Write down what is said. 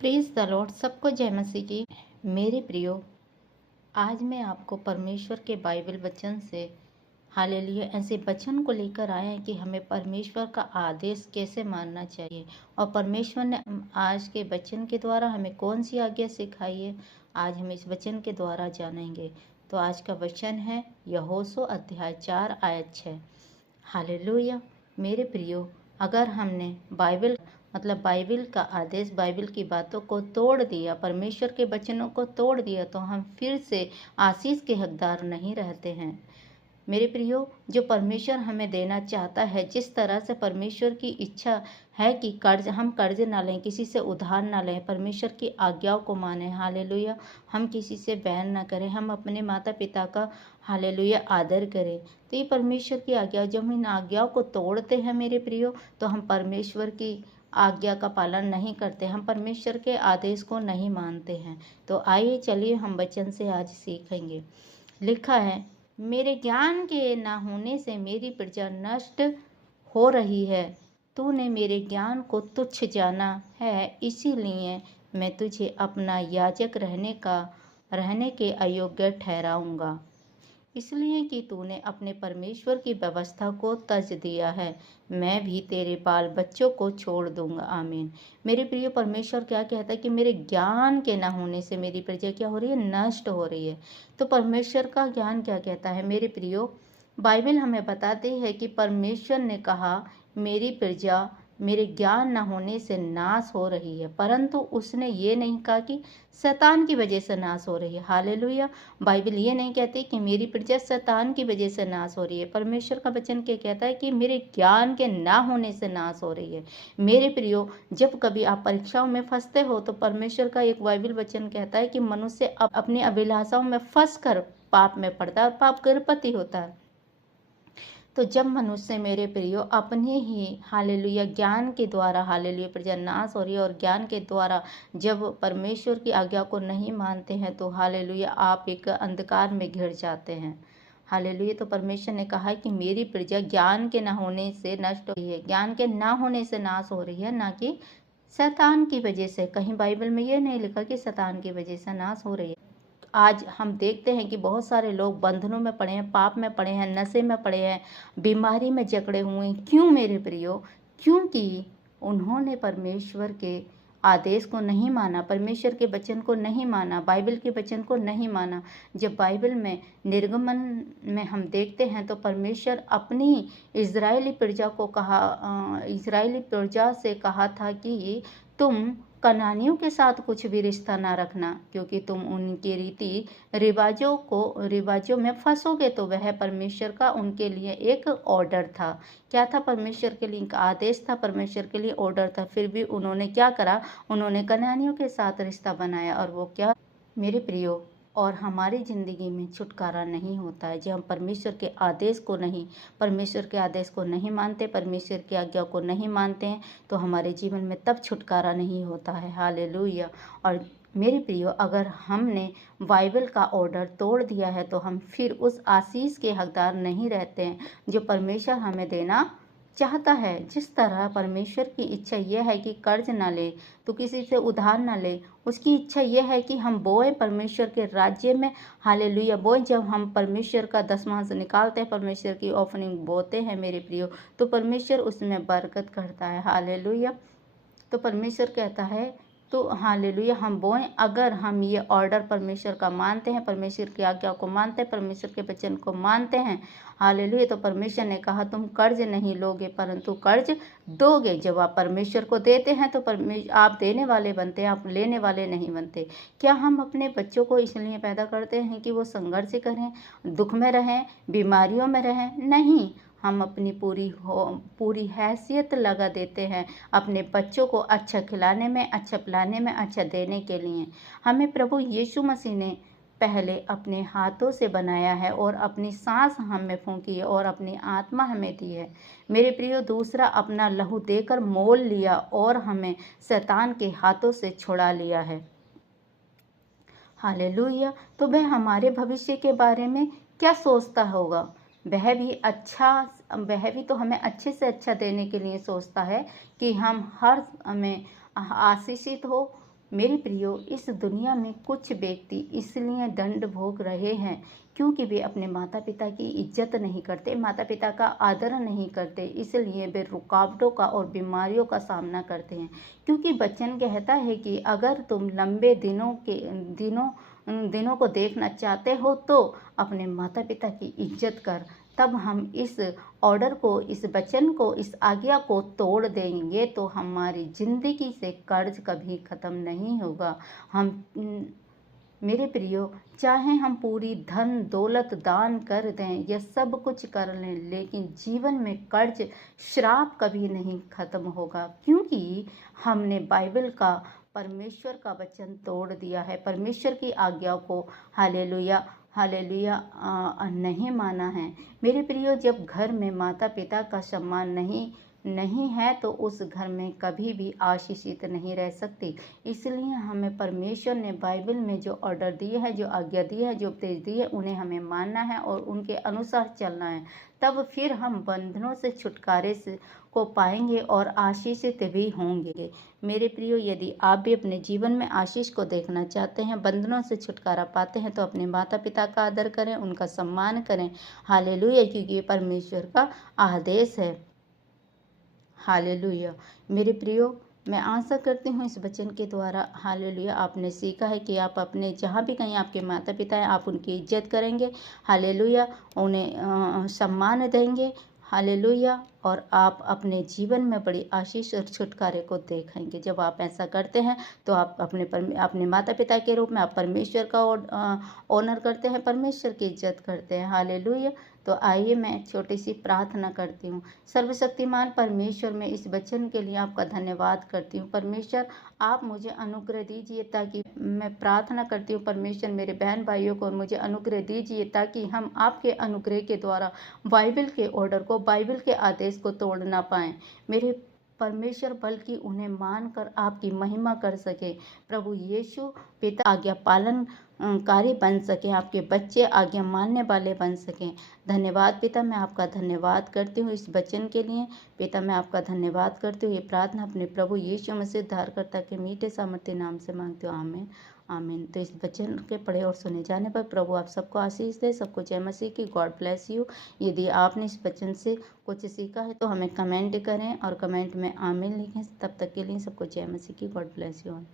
Praise the Lord. सबको जय मसीह की। मेरे प्रियो, आज मैं आपको परमेश्वर के बाइबल वचन से हालेलुया ऐसे वचन को लेकर आए हैं कि हमें परमेश्वर का आदेश कैसे मानना चाहिए और परमेश्वर ने आज के वचन के द्वारा हमें कौन सी आज्ञा सिखाई है, आज हम इस वचन के द्वारा जानेंगे। तो आज का वचन है यहोशू अध्याय 4 आयत 6। हालेलुया। मेरे प्रियो, अगर हमने बाइबल का आदेश, बाइबल की बातों को तोड़ दिया, परमेश्वर के वचनों को तोड़ दिया, तो हम फिर से आशीष के हकदार नहीं रहते हैं। मेरे प्रियो, जो परमेश्वर हमें देना चाहता है, जिस तरह से परमेश्वर की इच्छा है कि हम कर्ज ना लें, किसी से उधार ना लें, परमेश्वर की आज्ञाओं को माने। हालेलुया। हम किसी से बैन ना करें, हम अपने माता पिता का हालेलुया आदर करें। तो ये परमेश्वर की आज्ञा, जब हम इन आज्ञाओं को तोड़ते हैं मेरे प्रियो, तो हम परमेश्वर की आज्ञा का पालन नहीं करते, हम परमेश्वर के आदेश को नहीं मानते हैं। तो आइए चलिए हम वचन से आज सीखेंगे। लिखा है, मेरे ज्ञान के ना होने से मेरी प्रजा नष्ट हो रही है। तूने मेरे ज्ञान को तुच्छ जाना है, इसीलिए मैं तुझे अपना याजक रहने के अयोग्य ठहराऊंगा, इसलिए कि तूने अपने परमेश्वर की व्यवस्था को तज दिया है। मैं भी तेरे बाल बच्चों को छोड़ दूंगा। आमीन। मेरे प्रिय, परमेश्वर क्या कहता है कि मेरे ज्ञान के ना होने से मेरी प्रजा क्या हो रही है, नष्ट हो रही है। तो परमेश्वर का ज्ञान क्या कहता है मेरे प्रियो? बाइबल हमें बताती है कि परमेश्वर ने कहा मेरी प्रजा मेरे ज्ञान न होने से नाश हो रही है, परंतु उसने ये नहीं कहा कि शैतान की वजह से नाश हो रही है। हालेलुया। बाइबल ये नहीं कहती कि मेरी प्रजा शैतान की वजह से नाश हो रही है। परमेश्वर का वचन क्या कहता है कि मेरे ज्ञान के ना होने से नाश हो रही है। मेरे प्रियो, जब कभी आप परीक्षाओं में फंसते हो तो परमेश्वर का एक बाइबल वचन कहता है कि मनुष्य अपनी अभिलाषाओं में फंस कर पाप में पड़ता है और पाप गर्भवती होता है। तो जब मनुष्य मेरे प्रियो अपने ही हालेलुया ज्ञान के द्वारा हालेलुया प्रजा नाश हो रही है और ज्ञान के द्वारा जब परमेश्वर की आज्ञा को नहीं मानते हैं, तो हालेलुया आप एक अंधकार में घिर जाते हैं। हालेलुया। तो परमेश्वर ने कहा है कि मेरी प्रजा ज्ञान के ना होने से नष्ट हो रही है, ज्ञान के ना होने से नाश हो रही है, ना कि शैतान की वजह से। कहीं बाइबल में ये नहीं लिखा कि शैतान की वजह से नाश हो रही है। आज हम देखते हैं कि बहुत सारे लोग बंधनों में पड़े हैं, पाप में पड़े हैं, नशे में पड़े हैं, बीमारी में जकड़े हुए हैं। क्यों मेरे प्रियो? क्योंकि उन्होंने परमेश्वर के आदेश को नहीं माना, परमेश्वर के वचन को नहीं माना, बाइबल के वचन को नहीं माना। जब बाइबल में निर्गमन में हम देखते हैं तो परमेश्वर अपनी इजरायली प्रजा से कहा था कि तुम कनानियों के साथ कुछ भी रिश्ता ना रखना, क्योंकि तुम उनके रीति रिवाजों में फंसोगे। तो वह परमेश्वर का उनके लिए एक ऑर्डर था। क्या था? परमेश्वर के लिए एक आदेश था, परमेश्वर के लिए ऑर्डर था। फिर भी उन्होंने क्या करा? उन्होंने कनानियों के साथ रिश्ता बनाया। और वो क्या मेरे प्रियो, और हमारी ज़िंदगी में छुटकारा नहीं होता है जब हम परमेश्वर के आदेश को नहीं मानते, परमेश्वर की आज्ञा को नहीं मानते हैं, तो हमारे जीवन में तब छुटकारा नहीं होता है। हालेलुया। और मेरे प्रियो, अगर हमने बाइबल का ऑर्डर तोड़ दिया है तो हम फिर उस आशीष के हकदार नहीं रहते हैं जो परमेश्वर हमें देना चाहता है। जिस तरह परमेश्वर की इच्छा यह है कि कर्ज ना ले, तो किसी से उधार ना ले। उसकी इच्छा यह है कि हम बोए परमेश्वर के राज्य में। हालेलुया। बोए, जब हम परमेश्वर का दसमांश निकालते हैं, परमेश्वर की ऑफरिंग बोते हैं मेरे प्रियो, तो परमेश्वर उसमें बरकत करता है। हालेलुया। तो परमेश्वर कहता है तो हालेलुया हम बोएं। अगर हम ये ऑर्डर परमेश्वर का मानते हैं, परमेश्वर की आज्ञा को मानते हैं, परमेश्वर के वचन को मानते हैं, हालेलुया, तो परमेश्वर ने कहा तुम कर्ज नहीं लोगे परंतु कर्ज दोगे। जब आप परमेश्वर को देते हैं तो आप देने वाले बनते हैं, आप लेने वाले नहीं बनते। क्या हम अपने बच्चों को इसलिए पैदा करते हैं कि वो संघर्ष करें, दुख में रहें, बीमारियों में रहें? नहीं, हम अपनी पूरी हैसियत लगा देते हैं अपने बच्चों को अच्छा खिलाने में, अच्छा पिलाने में, अच्छा देने के लिए। हमें प्रभु यीशु मसीह ने पहले अपने हाथों से बनाया है और अपनी सांस हमें फूंकी है और अपनी आत्मा हमें दी है मेरे प्रियो। दूसरा, अपना लहू देकर मोल लिया और हमें शैतान के हाथों से छुड़ा लिया है। हालेलुया। तो वह हमारे भविष्य के बारे में क्या सोचता होगा? वह भी तो हमें अच्छे से अच्छा देने के लिए सोचता है कि हम हर में आशीषित हो, मेरे प्रियो, इस दुनिया में कुछ व्यक्ति इसलिए दंड भोग रहे हैं क्योंकि वे अपने माता पिता की इज्जत नहीं करते, माता पिता का आदर नहीं करते, इसलिए वे रुकावटों का और बीमारियों का सामना करते हैं। क्योंकि वचन कहता है कि अगर तुम लंबे दिनों को देखना चाहते हो तो अपने माता पिता की इज्जत कर। तब हम इस ऑर्डर को, इस वचन को, इस आज्ञा को तोड़ देंगे तो हमारी जिंदगी से कर्ज कभी खत्म नहीं होगा। मेरे प्रियो, चाहे हम पूरी धन दौलत दान कर दें या सब कुछ कर लें, लेकिन जीवन में कर्ज श्राप कभी नहीं खत्म होगा, क्योंकि हमने बाइबल का, परमेश्वर का वचन तोड़ दिया है, परमेश्वर की आज्ञा को हालेलुया हालेलुया नहीं माना है। मेरे प्रियो, जब घर में माता पिता का सम्मान नहीं है तो उस घर में कभी भी आशीषित नहीं रह सकती। इसलिए हमें परमेश्वर ने बाइबल में जो ऑर्डर दिए है, जो आज्ञा दी है, जो उपदेश दिए, उन्हें हमें मानना है और उनके अनुसार चलना है। तब फिर हम बंधनों से छुटकारे को पाएंगे और आशीषित भी होंगे। मेरे प्रियो, यदि आप भी अपने जीवन में आशीष को देखना चाहते हैं, बंधनों से छुटकारा पाते हैं, तो अपने माता पिता का आदर करें, उनका सम्मान करें। हालेलुया, क्योंकि ये परमेश्वर का आदेश है। हालेलुया। मेरे प्रियो, मैं आशा करती हूँ इस वचन के द्वारा हालेलुया आपने सीखा है कि आप अपने जहाँ भी कहीं आपके माता पिता हैं, आप उनकी इज्जत करेंगे। हालेलुया, उन्हें सम्मान देंगे। हालेलुया, और आप अपने जीवन में बड़ी आशीष और छुटकारे को देखेंगे। जब आप ऐसा करते हैं तो आप अपने माता पिता के रूप में आप परमेश्वर का ऑनर करते हैं, परमेश्वर की इज्जत करते हैं। हालेलुया। तो आइए मैं एक छोटी सी प्रार्थना करती हूँ। सर्वशक्तिमान परमेश्वर, मैं इस वचन के लिए आपका धन्यवाद करती हूँ। परमेश्वर, आप मुझे अनुग्रह दीजिए, ताकि मैं प्रार्थना करती हूँ परमेश्वर, मेरे बहन भाइयों को मुझे अनुग्रह दीजिए, ताकि हम आपके अनुग्रह के द्वारा बाइबल के ऑर्डर को, बाइबल के आदेश को तोड़ ना पाएं। मेरे परमेश्वर, बल्कि उन्हें मानकर आपकी महिमा कर सके। प्रभु यीशु, पिता आज्ञा पालन कारी बन सके, आपके बच्चे आज्ञा मानने वाले बन सकें। धन्यवाद पिता, मैं आपका धन्यवाद करती हूँ इस वचन के लिए। पिता, मैं आपका धन्यवाद करती हूँ। ये प्रार्थना अपने प्रभु यीशु मसीह उद्धारकर्ता के मीठे सामर्थ्य नाम से मांगती हूँ, आमीन आमीन। तो इस वचन के पढ़े और सुने जाने पर प्रभु आप सबको आशीष दे, सबको जय मसीह की। God bless you. यदि आपने इस वचन से कुछ सीखा है तो हमें कमेंट करें और कमेंट में आमीन लिखें। तब तक के लिए सबको जय मसीह की। God bless you all.